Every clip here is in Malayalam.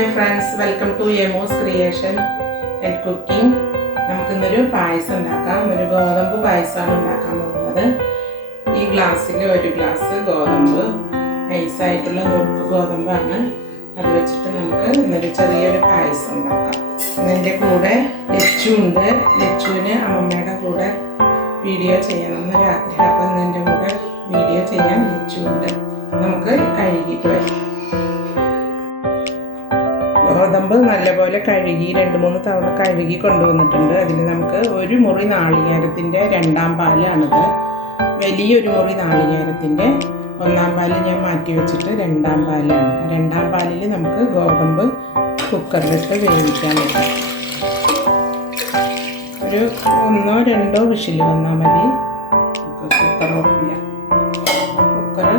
Hi friends, welcome to Emo's Creation and Cooking. നമുക്കിന്നൊരു പായസം ഉണ്ടാക്കാം. ഒരു ഗോതമ്പ് പായസമാണ് ഉണ്ടാക്കാൻ പോകുന്നത്. ഈ ഗ്ലാസ്സിൽ ഒരു ഗ്ലാസ് ഗോതമ്പ്, നൈസായിട്ടുള്ള നുറുക്ക് ഗോതമ്പാണ്. അത് വെച്ചിട്ട് നമുക്ക് ഇന്നൊരു ചെറിയൊരു പായസം ഉണ്ടാക്കാം. ഇതിൻ്റെ കൂടെ ലച്ചുണ്ട്. ലച്ചുവിന് അമ്മമ്മയുടെ കൂടെ വീഡിയോ ചെയ്യണമെന്നൊരു ആഗ്രഹം. അപ്പം ഇതിൻ്റെ കൂടെ വീഡിയോ ചെയ്യാൻ ലച്ചുണ്ട്. നമുക്ക് കഴുകിയിട്ട് വരാം. ഗോതമ്പ് നല്ലപോലെ കഴുകി 2-3 തവണ കഴുകി കൊണ്ടുവന്നിട്ടുണ്ട്. അതിൽ നമുക്ക് ഒരു മുറി നാളികേരത്തിൻ്റെ 2ാം പാലാണിത്. വലിയൊരു മുറി നാളികേരത്തിൻ്റെ 1ാം പാല് ഞാൻ മാറ്റി വെച്ചിട്ട് 2ാം പാലാണ്. 2ാം പാലിൽ നമുക്ക് ഗോതമ്പ് കുക്കറിലിട്ട് വേവിക്കാൻ പറ്റും. ഒരു 1-2 വിഷിൽ വന്നാൽ മതി. കുക്കർ ഓഫ് ചെയ്യാം. കുക്കർ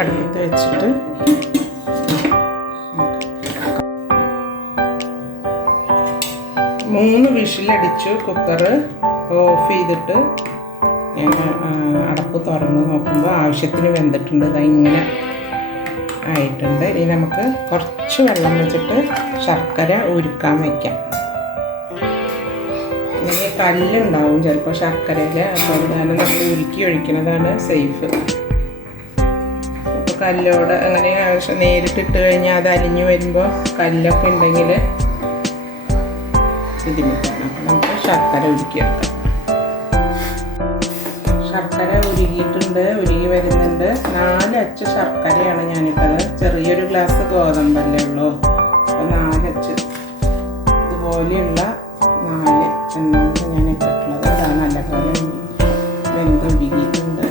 അടുപ്പത്ത് വെച്ചിട്ട് 3 വിഷിലടിച്ചു. കുക്കർ ഓഫ് ചെയ്തിട്ട് ഞാൻ അടപ്പ് തുറന്ന് നോക്കുമ്പോൾ ആവശ്യത്തിന് വെന്തിട്ടുണ്ട്. ഇങ്ങനെ ആയിട്ടുണ്ട്. ഇനി നമുക്ക് കുറച്ച് വെള്ളം വെച്ചിട്ട് ശർക്കര ഉരുക്കാൻ വയ്ക്കാം. ഇനി കല്ലുണ്ടാവും ചിലപ്പോൾ ശർക്കരയിൽ. അപ്പോൾ അതുകാരണം നമ്മൾ ഉരുക്കി ഒഴിക്കുന്നതാണ് സേഫ്. അപ്പോൾ കല്ലോട് അങ്ങനെ നേരിട്ടിട്ട് കഴിഞ്ഞാൽ അത് അലിഞ്ഞു വരുമ്പോൾ കല്ലൊക്കെ ഉണ്ടെങ്കിൽ ബുദ്ധിമുട്ടാണ്. അപ്പം നമുക്ക് ശർക്കര ഉരുക്കിയെടുക്കാം. ശർക്കര ഉരുകിയിട്ടുണ്ട്, ഉരുകി വരുന്നുണ്ട്. 4 അച്ച് ശർക്കരയാണ് ഞാനിട്ടത്. ചെറിയൊരു ഗ്ലാസ് ഗോതമ്പല്ലേ ഉള്ളൂ. അപ്പോൾ 4 അച്ച് ഇതുപോലെയുള്ള 4 എണ്ണമാണ് ഞാൻ ഇട്ടിട്ടുള്ളത്. അതാണ് നല്ലപോലെ വെന്തൊരുകിയിട്ടുണ്ട്.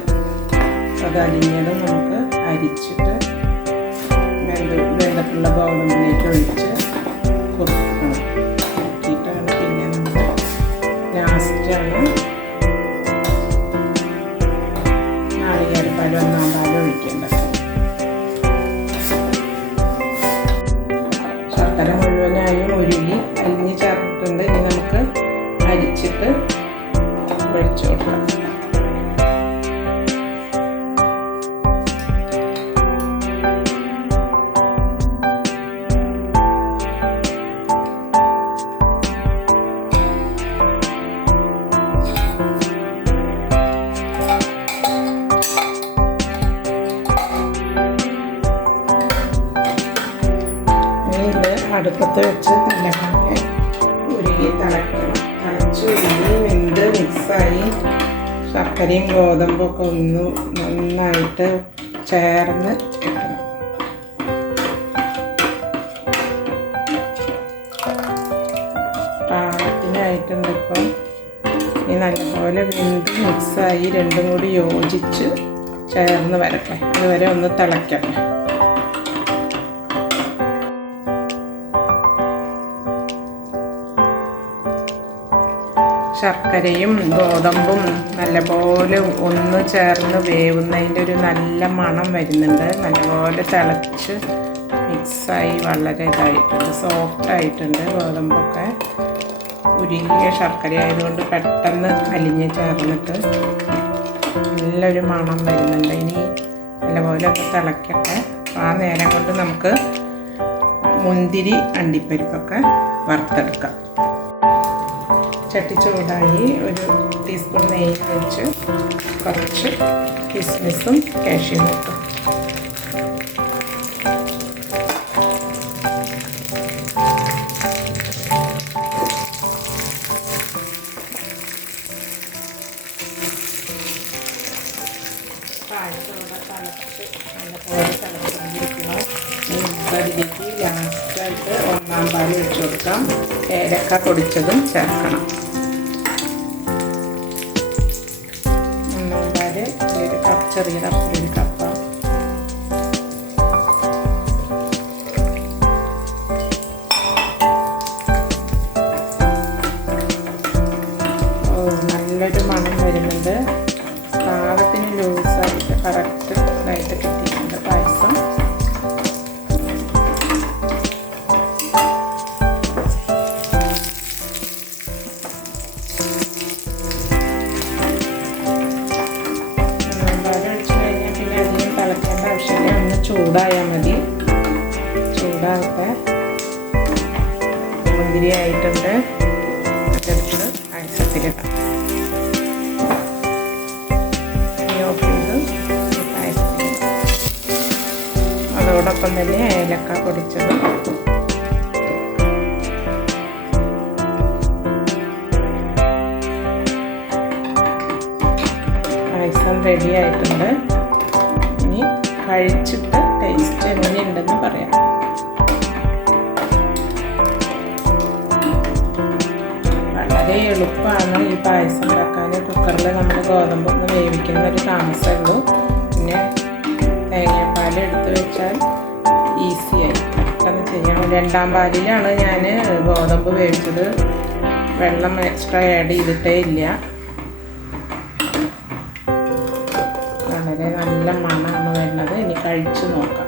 അത് അരിഞ്ഞത് നമുക്ക് അരിച്ചിട്ട് വെന്തിട്ടുള്ള ഗോതമ്പിലേക്ക് ഒഴിച്ച് കൊടുക്കണം. ലാസ്റ്റാണ് നാളികേരപ്പാൽ 1ാം പാൽ ഒഴിക്കേണ്ടത്. ശർക്കര മുഴുവനായും ഉരുകി അരിഞ്ഞ് ചേർത്തിട്ടുണ്ട്. ഇനി നമുക്ക് അരിച്ചിട്ട് ഒഴിച്ചു കൊടുക്കാം. അടുപ്പത്ത് വെച്ച് നല്ലപോലെ ഉരുകി തിളക്കണം. തിളച്ച് ഉരുകി വെന്ത് മിക്സായി ശർക്കരയും ഗോതമ്പൊക്കെ ഒന്ന് നന്നായിട്ട് ചേർന്ന് കിട്ടണം. പാകത്തിനായിട്ടുണ്ട്. ഇപ്പം ഈ നല്ലപോലെ വെന്ത് മിക്സായി രണ്ടും കൂടി യോജിച്ച് ചേർന്ന് വരട്ടെ. അതുവരെ ഒന്ന് തിളക്കട്ടെ. ശർക്കരയും ഗോതമ്പും നല്ലപോലെ ഒന്ന് ചേർന്ന് വേവുന്നതിൻ്റെ ഒരു നല്ല മണം വരുന്നുണ്ട്. നല്ലപോലെ തിളച്ച് മിക്സായി വളരെ ഇതായിട്ടുണ്ട്, സോഫ്റ്റായിട്ടുണ്ട്. ഗോതമ്പൊക്കെ ഉരുകിയ ശർക്കര ആയതുകൊണ്ട് പെട്ടെന്ന് അലിഞ്ഞ് ചേർന്നിട്ട് നല്ലൊരു മണം വരുന്നുണ്ട്. ഇനി നല്ലപോലെ ഒന്ന് തിളക്കട്ടെ. ആ നേരം കൊണ്ട് നമുക്ക് മുന്തിരി അണ്ടിപ്പരിപ്പൊക്കെ വറുത്തെടുക്കാം. ചട്ടി ചൂടായി ഒരു ടീസ്പൂൺ നെയ്യ് വെച്ച് കുറച്ച് കിസ്മിസും കാഷ്യൂനട്ടും അതിലേക്ക് ലാസ്റ്റായിട്ട് 1ാം പാൽ വെച്ച് കൊടുക്കാം. ഏലക്ക പൊടിച്ചതും ചേർക്കണം. 1ാം പാല് ഒരു കപ്പ്, ചെറിയ കപ്പിലൊരു കപ്പ്. നല്ലൊരു മണം വരുന്നുണ്ട്. പാകത്തിന് ലൂസായിട്ട് കറക്റ്റ് ഇതായിട്ട് കിട്ടിയിട്ടുണ്ട് പായസം. ആയിക്കോട്ടെ. മുന്തിരി ആയിട്ടുണ്ട്. അതെടുത്ത് പായസത്തിലിടാം. അതോടൊപ്പം തന്നെ ഏലക്ക പൊടിച്ചത്, പായസം റെഡി ആയിട്ടുണ്ട്. ഇനി കഴിച്ചിട്ട് ടേസ്റ്റ് എങ്ങനെയുണ്ടെന്ന് പറയാം. വളരെ എളുപ്പമാണ് ഈ പായസം ഉണ്ടാക്കാൻ. കുക്കറിൽ നമ്മൾ ഗോതമ്പൊന്ന് വേവിക്കുന്ന ഒരു താമസമേ ഉള്ളൂ. പിന്നെ തേങ്ങാപ്പാൽ എടുത്ത് വെച്ചാൽ ഈസിയായി പെട്ടെന്ന് ചെയ്യാം. 2ാം പാലിലാണ് ഞാൻ ഗോതമ്പ് വേവിച്ചത്. വെള്ളം എക്സ്ട്രാ ആഡ് ചെയ്തിട്ടേ ഇല്ല. വളരെ നല്ല മണമാണ് വരുന്നത്. ഇനി കഴിച്ചു നോക്കാം.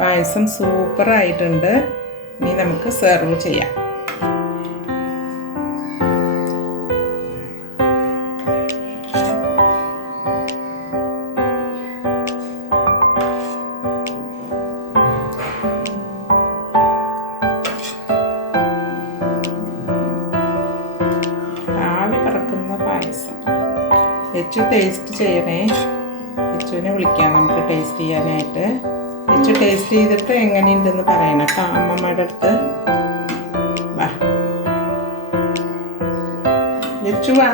പായസം സൂപ്പറായിട്ടുണ്ട്. ഇനി നമുക്ക് സെർവ് ചെയ്യാം. പായസം വെച്ചു ടേസ്റ്റ് ചെയ്യണേ. വെച്ചുവിനെ വിളിക്കാം നമുക്ക് ടേസ്റ്റ് ചെയ്യാനായിട്ട്. വെച്ചു ടേസ്റ്റ് ചെയ്തിട്ട് എങ്ങനെയുണ്ടെന്ന് പറയണം കേട്ടോ അമ്മമ്മയുടെ അടുത്ത്. വാ വെച്ചു, വാ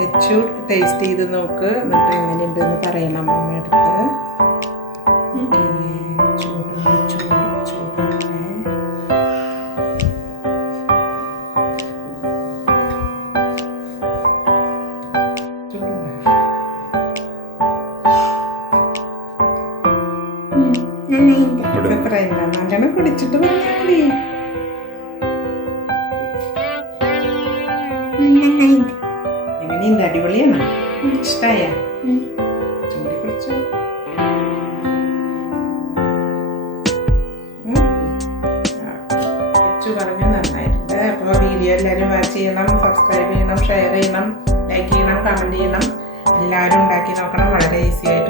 വെച്ചു ടേസ്റ്റ് ചെയ്ത് നോക്ക്. എന്നിട്ട് എങ്ങനെയുണ്ടെന്ന് പറയണം അമ്മമ്മയുടെ അടുത്ത്. നല്ലോണം കുടിച്ചിട്ട് പറഞ്ഞാലേ എങ്ങനെയുണ്ട്? അടിപൊളിയാണോ? ഇഷ്ടായ? ചൂടി കുടിച്ചു. പറഞ്ഞു നന്നായിട്ടുണ്ട്. അപ്പോൾ വീഡിയോ എല്ലാവരും വാച്ച് ചെയ്യണം, സബ്സ്ക്രൈബ് ചെയ്യണം, ഷെയർ ചെയ്യണം, ലൈക്ക് ചെയ്യണം, കമൻറ്റ് ചെയ്യണം. എല്ലാവരും ഉണ്ടാക്കി നോക്കണം. വളരെ ഈസി ആയിട്ട്